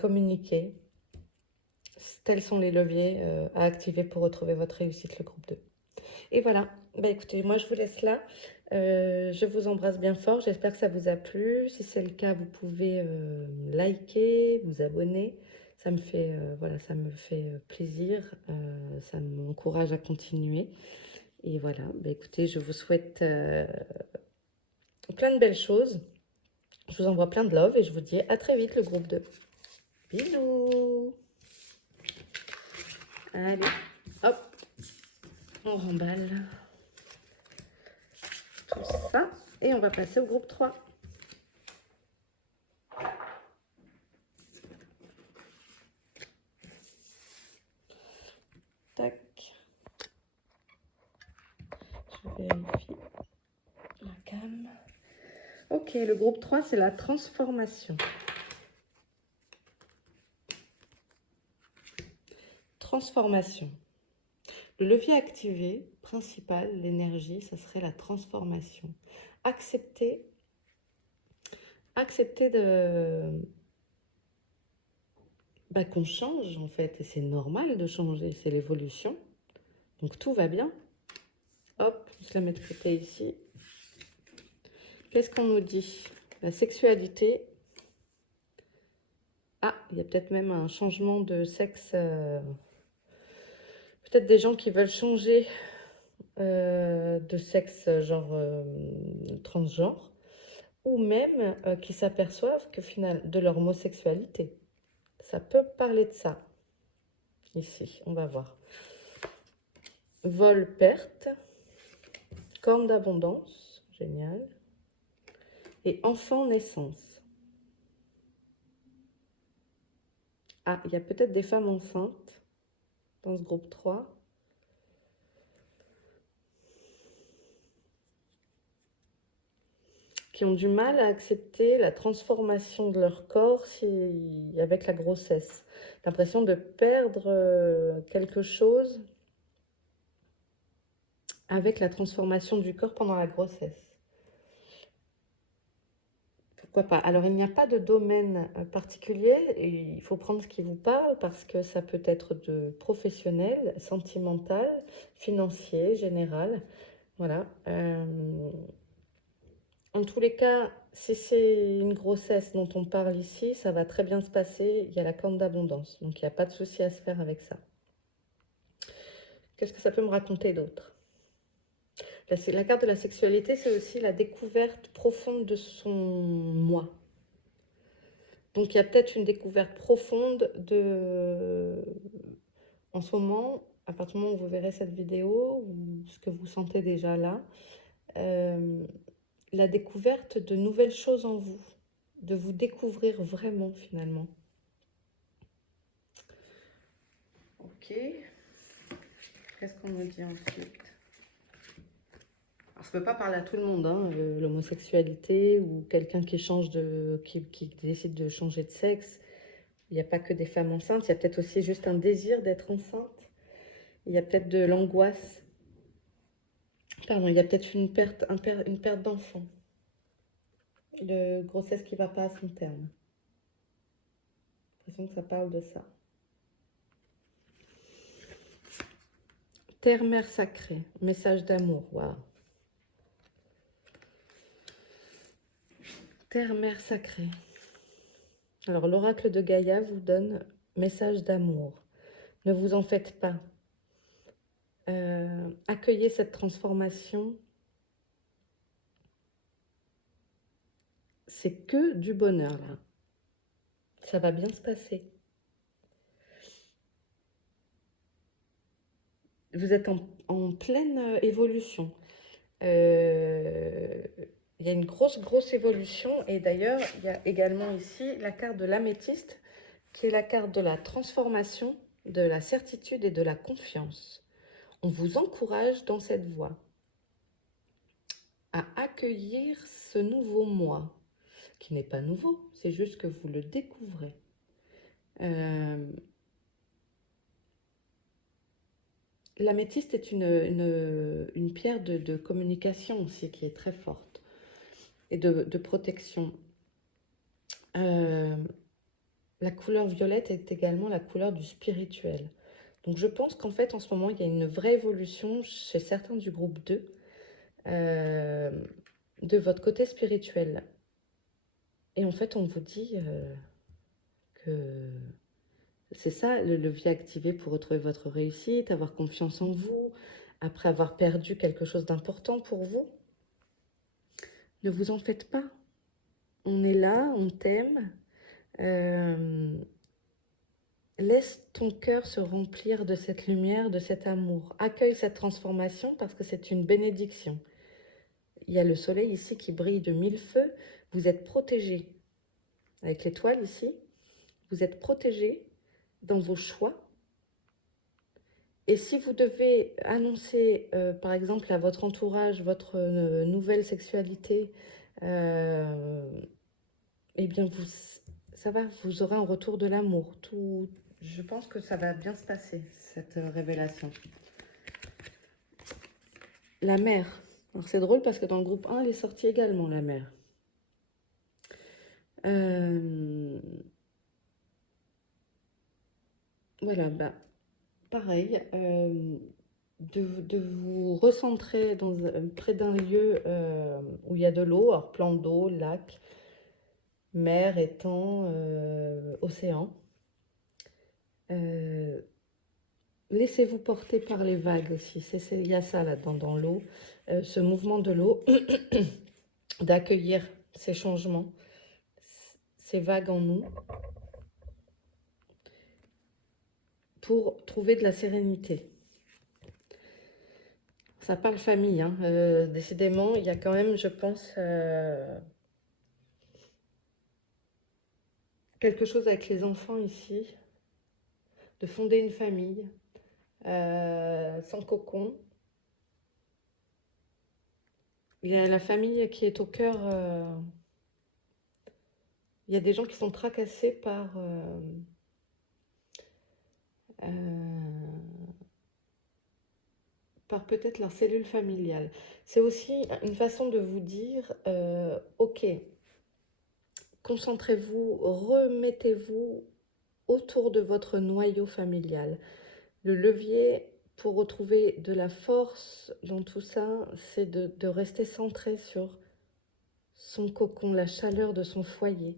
communiquer. Tels sont les leviers à activer pour retrouver votre réussite, le groupe 2. Et voilà, bah écoutez, moi je vous laisse là. Je vous embrasse bien fort, j'espère que ça vous a plu. Si c'est le cas, vous pouvez liker, vous abonner. Ça me fait, voilà, ça me fait plaisir, ça m'encourage à continuer. Et voilà, bah écoutez, je vous souhaite plein de belles choses. Je vous envoie plein de love et je vous dis à très vite, le groupe 2. Bisous. Allez, hop, on remballe tout ça et on va passer au groupe 3. Tac. Je vérifie la cam. Ok, le groupe 3, c'est la transformation. Transformation. Le levier activé principal, l'énergie, ça serait la transformation. Accepter qu'on change en fait, et c'est normal de changer, c'est l'évolution. Donc tout va bien. Hop, je la mets de côté ici. Qu'est-ce qu'on nous dit? La sexualité. Ah, il y a peut-être même un changement de sexe. Peut-être des gens qui veulent changer de sexe, genre transgenre, ou même qui s'aperçoivent que finalement de leur homosexualité. Ça peut parler de ça. Ici, on va voir. Vol, perte, corne d'abondance, génial. Et enfant, naissance. Ah, il y a peut-être des femmes enceintes dans ce groupe 3. Qui ont du mal à accepter la transformation de leur corps avec la grossesse. L'impression de perdre quelque chose avec la transformation du corps pendant la grossesse. Pourquoi pas? Alors, il n'y a pas de domaine particulier, et il faut prendre ce qui vous parle parce que ça peut être de professionnel, sentimental, financier, général. Voilà. En tous les cas, si c'est une grossesse dont on parle ici, ça va très bien se passer. Il y a la corne d'abondance, donc il n'y a pas de souci à se faire avec ça. Qu'est-ce que ça peut me raconter d'autre? La carte de la sexualité, c'est aussi la découverte profonde de son moi. Donc il y a peut-être une découverte profonde en ce moment, à partir du moment où vous verrez cette vidéo, ou ce que vous sentez déjà là, la découverte de nouvelles choses en vous, de vous découvrir vraiment finalement. Ok. Qu'est-ce qu'on me dit ensuite? Alors, ça ne peut pas parler à tout le monde, hein, l'homosexualité ou quelqu'un qui décide de changer de sexe. Il n'y a pas que des femmes enceintes, il y a peut-être aussi juste un désir d'être enceinte. Il y a peut-être de l'angoisse. Pardon, il y a peut-être une perte d'enfant. De grossesse qui ne va pas à son terme. J'ai l'impression que ça parle de ça. Terre-mère sacrée, message d'amour, waouh. Terre-mère sacrée. Alors, l'oracle de Gaïa vous donne message d'amour. Ne vous en faites pas. Accueillez cette transformation. C'est que du bonheur, là. Ça va bien se passer. Vous êtes en pleine évolution. Il y a une grosse évolution. Et d'ailleurs, il y a également ici la carte de l'améthyste, qui est la carte de la transformation, de la certitude et de la confiance. On vous encourage dans cette voie à accueillir ce nouveau moi, qui n'est pas nouveau, c'est juste que vous le découvrez. L'améthyste est une pierre de communication aussi qui est très forte et de protection. La couleur violette est également la couleur du spirituel. Donc je pense qu'en fait en ce moment il y a une vraie évolution chez certains du groupe 2 de votre côté spirituel. Et en fait on vous dit que c'est ça le levier activé pour retrouver votre réussite, avoir confiance en vous, après avoir perdu quelque chose d'important pour vous. Ne vous en faites pas. On est là, on t'aime. Laisse ton cœur se remplir de cette lumière, de cet amour. Accueille cette transformation parce que c'est une bénédiction. Il y a le soleil ici qui brille de 1000 feux. Vous êtes protégé. Avec l'étoile ici, vous êtes protégé dans vos choix. Et si vous devez annoncer, par exemple, à votre entourage, votre nouvelle sexualité, eh bien, ça va, vous aurez un retour de l'amour. Je pense que ça va bien se passer, cette révélation. La mère. Alors, c'est drôle parce que dans le groupe 1, elle est sortie également, la mère. Voilà, bah, pareil. De vous recentrer près d'un lieu où il y a de l'eau, alors plan d'eau, lac, mer, étang, océan. Laissez-vous porter par les vagues aussi. Il y a ça là-dedans, dans l'eau. Ce mouvement de l'eau, d'accueillir ces changements, ces vagues en nous, pour trouver de la sérénité. Ça parle famille, hein. Décidément, il y a quand même, je pense, quelque chose avec les enfants ici, de fonder une famille, sans cocon. Il y a la famille qui est au cœur. Il y a des gens qui sont tracassés par peut-être leur cellule familiale. C'est aussi une façon de vous dire, ok, concentrez-vous, remettez-vous autour de votre noyau familial. Le levier pour retrouver de la force dans tout ça, c'est de rester centré sur son cocon, la chaleur de son foyer.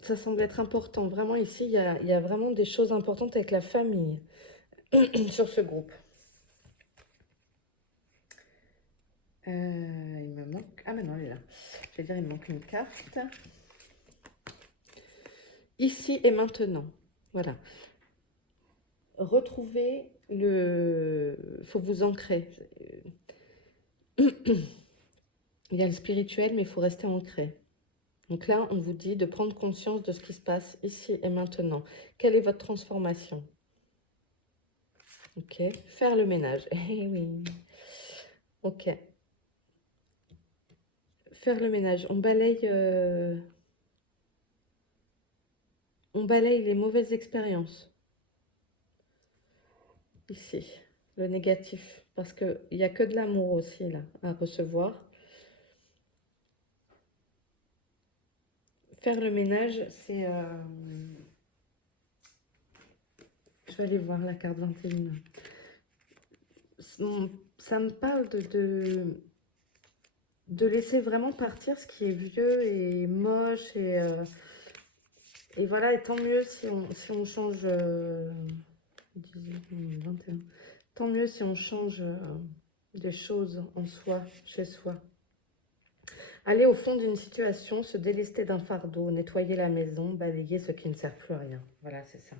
Ça semble être important. Vraiment, ici, il y a vraiment des choses importantes avec la famille sur ce groupe. Il me manque... Ah, mais non, elle est là. Je vais dire, il me manque une carte. Ici et maintenant. Voilà. Retrouvez le... Il faut vous ancrer. Il y a le spirituel, mais il faut rester ancré. Donc là, on vous dit de prendre conscience de ce qui se passe ici et maintenant. Quelle est votre transformation? Ok, faire le ménage. Eh oui. Ok. Faire le ménage. On balaye les mauvaises expériences. Ici, le négatif. Parce qu'il n'y a que de l'amour aussi, là, à recevoir. Faire le ménage, c'est... Je vais aller voir la carte 21. Ça me parle de laisser vraiment partir ce qui est vieux et moche. Et voilà, et tant mieux si on change... 21. Tant mieux si on change des choses en soi, chez soi. Aller au fond d'une situation, se délester d'un fardeau, nettoyer la maison, balayer ce qui ne sert plus à rien. Voilà, c'est ça.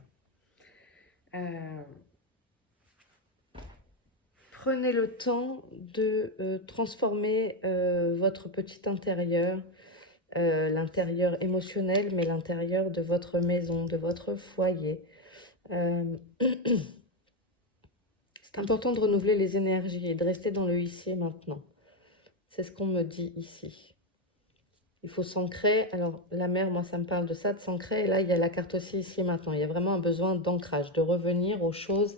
Prenez le temps de transformer votre petit intérieur, l'intérieur émotionnel, mais l'intérieur de votre maison, de votre foyer. C'est important de renouveler les énergies et de rester dans le ici et maintenant. C'est ce qu'on me dit ici. Il faut s'ancrer. Alors, la mer, moi, ça me parle de ça, de s'ancrer. Et là, il y a la carte aussi ici et maintenant. Il y a vraiment un besoin d'ancrage, de revenir aux choses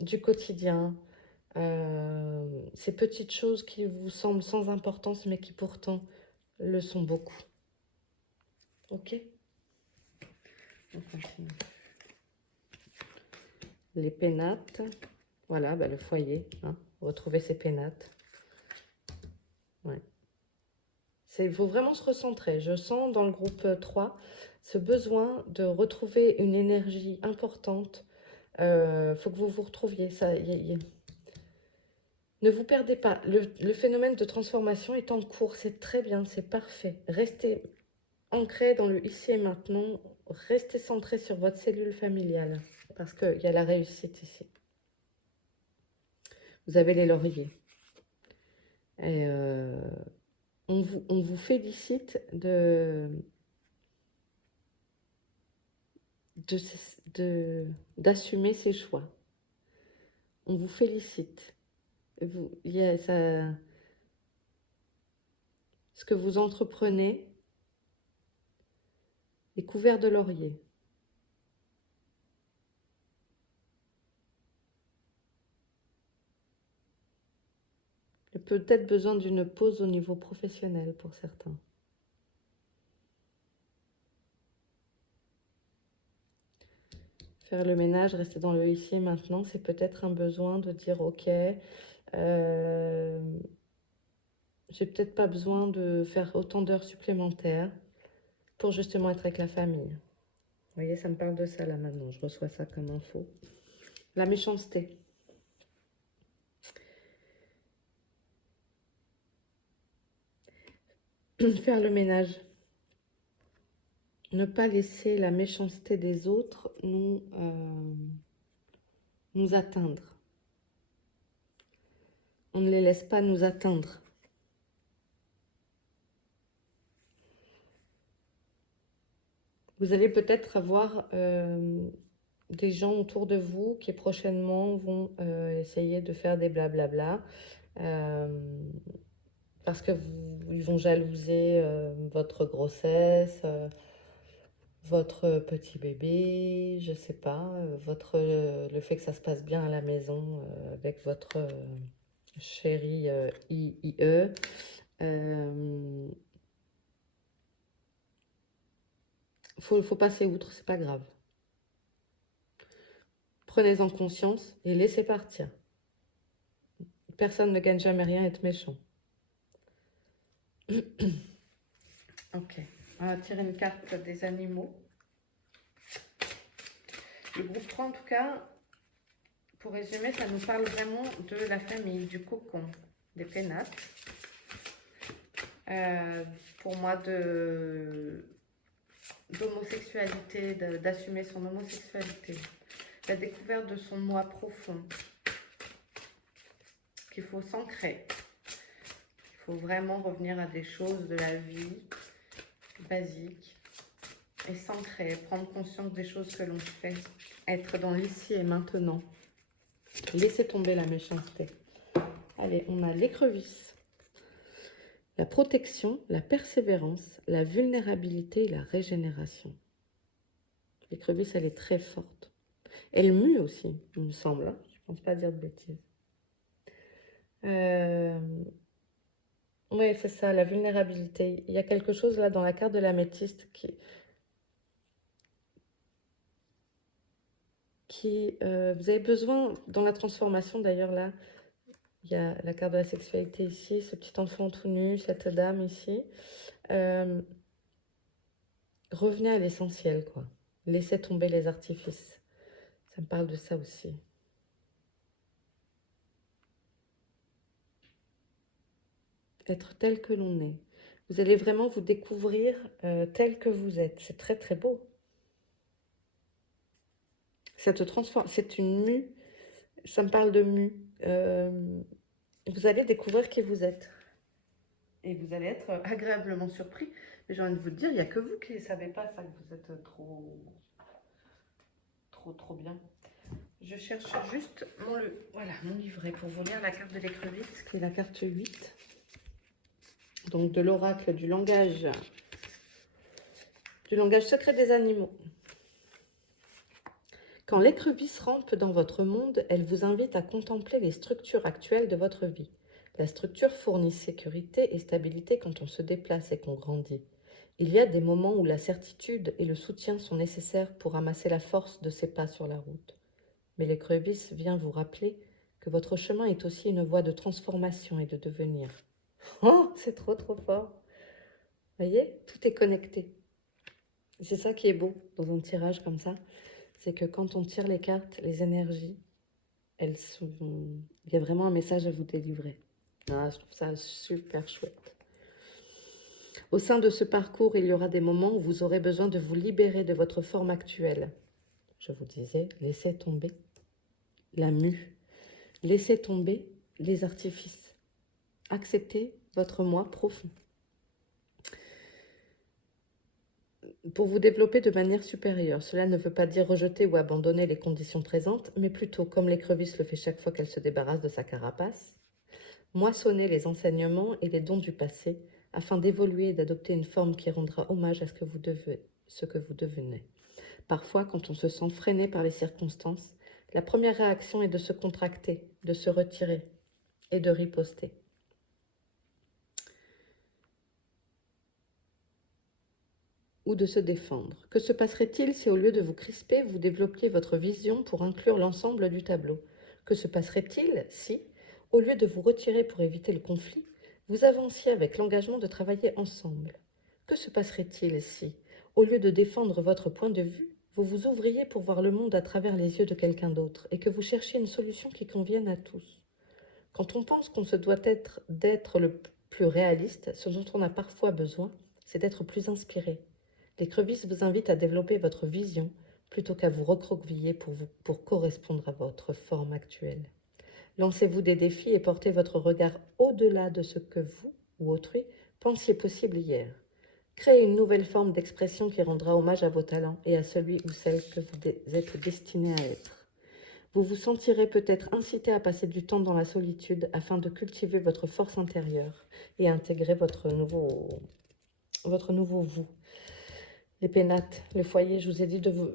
du quotidien. Ces petites choses qui vous semblent sans importance, mais qui pourtant le sont beaucoup. Ok? On continue. Les pénates. Voilà, bah, le foyer. Hein. Retrouver ses pénates. Ouais. Il faut vraiment se recentrer. Je sens dans le groupe 3 ce besoin de retrouver une énergie importante. Faut que vous vous retrouviez. Ne vous perdez pas. Le phénomène de transformation est en cours. C'est très bien, c'est parfait. Restez ancré dans le ici et maintenant. Restez centré sur votre cellule familiale. Parce qu'il y a la réussite ici. Vous avez les lauriers. Et on vous félicite d'assumer ses choix. On vous félicite. Ce que vous entreprenez est couvert de laurier. Il y a peut-être besoin d'une pause au niveau professionnel pour certains. Faire le ménage, rester dans le ici et maintenant, c'est peut-être un besoin de dire ok, j'ai peut-être pas besoin de faire autant d'heures supplémentaires pour justement être avec la famille. Vous voyez, ça me parle de ça là maintenant, je reçois ça comme info. La méchanceté. Faire le ménage. Ne pas laisser la méchanceté des autres nous atteindre. On ne les laisse pas nous atteindre. Vous allez peut-être avoir des gens autour de vous qui prochainement vont essayer de faire des blablabla parce que ils vont jalouser votre grossesse, votre petit bébé, je sais pas, le fait que ça se passe bien à la maison avec votre chérie IE. Faut passer outre, c'est pas grave. Prenez-en conscience et laissez partir. Personne ne gagne jamais rien à être méchant. Ok, on va tirer une carte des animaux. Le groupe 3, en tout cas, pour résumer, ça nous parle vraiment de la famille, du cocon, des pénates. Pour moi, d'homosexualité, d'assumer son homosexualité, la découverte de son moi profond, qu'il faut s'ancrer. Il faut vraiment revenir à des choses de la vie basiques et s'ancrer, prendre conscience des choses que l'on fait Être dans l'ici et maintenant. Laissez tomber la méchanceté. Allez, on a l'écrevisse. La protection, la persévérance, la vulnérabilité et la régénération. L'écrevisse, elle est très forte. Elle mue aussi, il me semble. Hein. Je ne pense pas dire de bêtises. Oui, c'est ça, la vulnérabilité. Il y a quelque chose là dans la carte de l'améthyste vous avez besoin, dans la transformation d'ailleurs là, il y a la carte de la sexualité ici, ce petit enfant tout nu, cette dame ici. Revenez à l'essentiel, quoi. Laissez tomber les artifices. Ça me parle de ça aussi. Être tel que l'on est. Vous allez vraiment vous découvrir tel que vous êtes. C'est très très beau. Ça te transforme. C'est une mue. Ça me parle de mue. Vous allez découvrir qui vous êtes. Et vous allez être agréablement surpris. Mais j'ai envie de vous dire, il n'y a que vous qui ne savez pas ça, que vous êtes trop bien. Je cherche juste mon livret pour vous lire la carte de l'écrevisse, qui est la carte 8. Donc de l'oracle du langage secret des animaux. Quand l'écrevisse rampe dans votre monde, elle vous invite à contempler les structures actuelles de votre vie. La structure fournit sécurité et stabilité quand on se déplace et qu'on grandit. Il y a des moments où la certitude et le soutien sont nécessaires pour amasser la force de ses pas sur la route. Mais l'écrevisse vient vous rappeler que votre chemin est aussi une voie de transformation et de devenir. Oh, c'est trop fort. Voyez, tout est connecté. C'est ça qui est beau dans un tirage comme ça, c'est que quand on tire les cartes, les énergies, il y a vraiment un message à vous délivrer. Ah, je trouve ça super chouette. Au sein de ce parcours, il y aura des moments où vous aurez besoin de vous libérer de votre forme actuelle. Je vous disais, laissez tomber la mue, laissez tomber les artifices. Acceptez votre moi profond. Pour vous développer de manière supérieure, cela ne veut pas dire rejeter ou abandonner les conditions présentes, mais plutôt, comme l'écrevisse le fait chaque fois qu'elle se débarrasse de sa carapace, moissonner les enseignements et les dons du passé afin d'évoluer et d'adopter une forme qui rendra hommage à ce que vous devenez. Parfois, quand on se sent freiné par les circonstances, la première réaction est de se contracter, de se retirer et de riposter. Ou de se défendre. Que se passerait-il si au lieu de vous crisper, vous développiez votre vision pour inclure l'ensemble du tableau? Que se passerait-il si, au lieu de vous retirer pour éviter le conflit, vous avanciez avec l'engagement de travailler ensemble? Que se passerait-il si, au lieu de défendre votre point de vue, vous vous ouvriez pour voir le monde à travers les yeux de quelqu'un d'autre et que vous cherchiez une solution qui convienne à tous? Quand on pense qu'on se doit d'être le plus réaliste, ce dont on a parfois besoin, c'est d'être plus inspiré. L'écrevisse vous invite à développer votre vision plutôt qu'à vous recroqueviller pour correspondre à votre forme actuelle. Lancez-vous des défis et portez votre regard au-delà de ce que vous ou autrui pensiez possible hier. Créez une nouvelle forme d'expression qui rendra hommage à vos talents et à celui ou celle que vous êtes destiné à être. Vous vous sentirez peut-être incité à passer du temps dans la solitude afin de cultiver votre force intérieure et intégrer votre nouveau vous. Les pénates, le foyer, je vous ai dit de vous...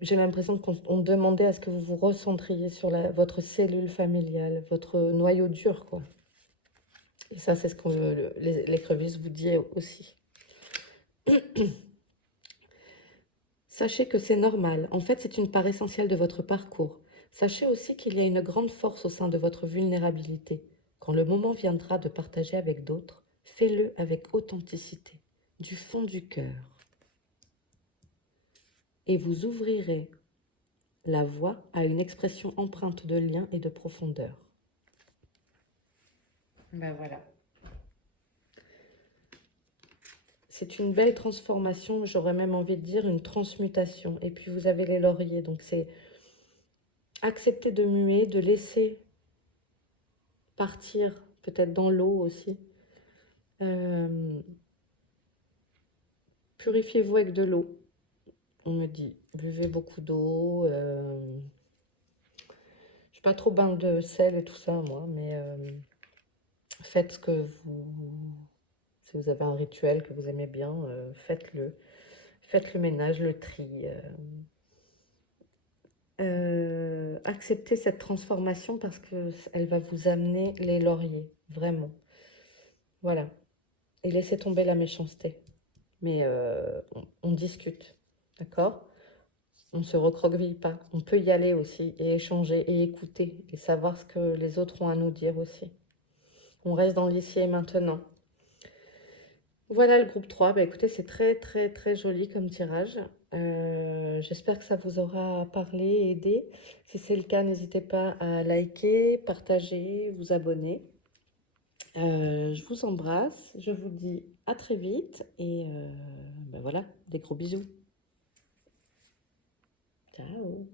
J'ai l'impression qu'on demandait à ce que vous vous recentriez sur votre cellule familiale, votre noyau dur, quoi. Et ça, c'est ce que l'écrevisse vous dit aussi. Sachez que c'est normal. En fait, c'est une part essentielle de votre parcours. Sachez aussi qu'il y a une grande force au sein de votre vulnérabilité. Quand le moment viendra de partager avec d'autres, faites-le avec authenticité, du fond du cœur. Et vous ouvrirez la voie à une expression empreinte de lien et de profondeur. Ben voilà. C'est une belle transformation, j'aurais même envie de dire une transmutation. Et puis vous avez les lauriers, donc c'est accepter de muer, de laisser partir, peut-être dans l'eau aussi. Purifiez-vous avec de l'eau. On me dit, buvez beaucoup d'eau. Je suis pas trop bain de sel et tout ça, moi, mais faites ce que vous... Si vous avez un rituel que vous aimez bien, faites-le. Faites le ménage, le tri. Acceptez cette transformation parce qu'elle va vous amener les lauriers, vraiment. Voilà. Et laissez tomber la méchanceté. Mais on discute, d'accord? On ne se recroqueville pas. On peut y aller aussi et échanger et écouter et savoir ce que les autres ont à nous dire aussi. On reste dans l'ici et maintenant. Voilà le groupe 3. Bah, écoutez, c'est très, très, très joli comme tirage. J'espère que ça vous aura parlé et aidé. Si c'est le cas, n'hésitez pas à liker, partager, vous abonner. Je vous embrasse. Je vous dis à très vite. Et bah voilà, des gros bisous. Ciao.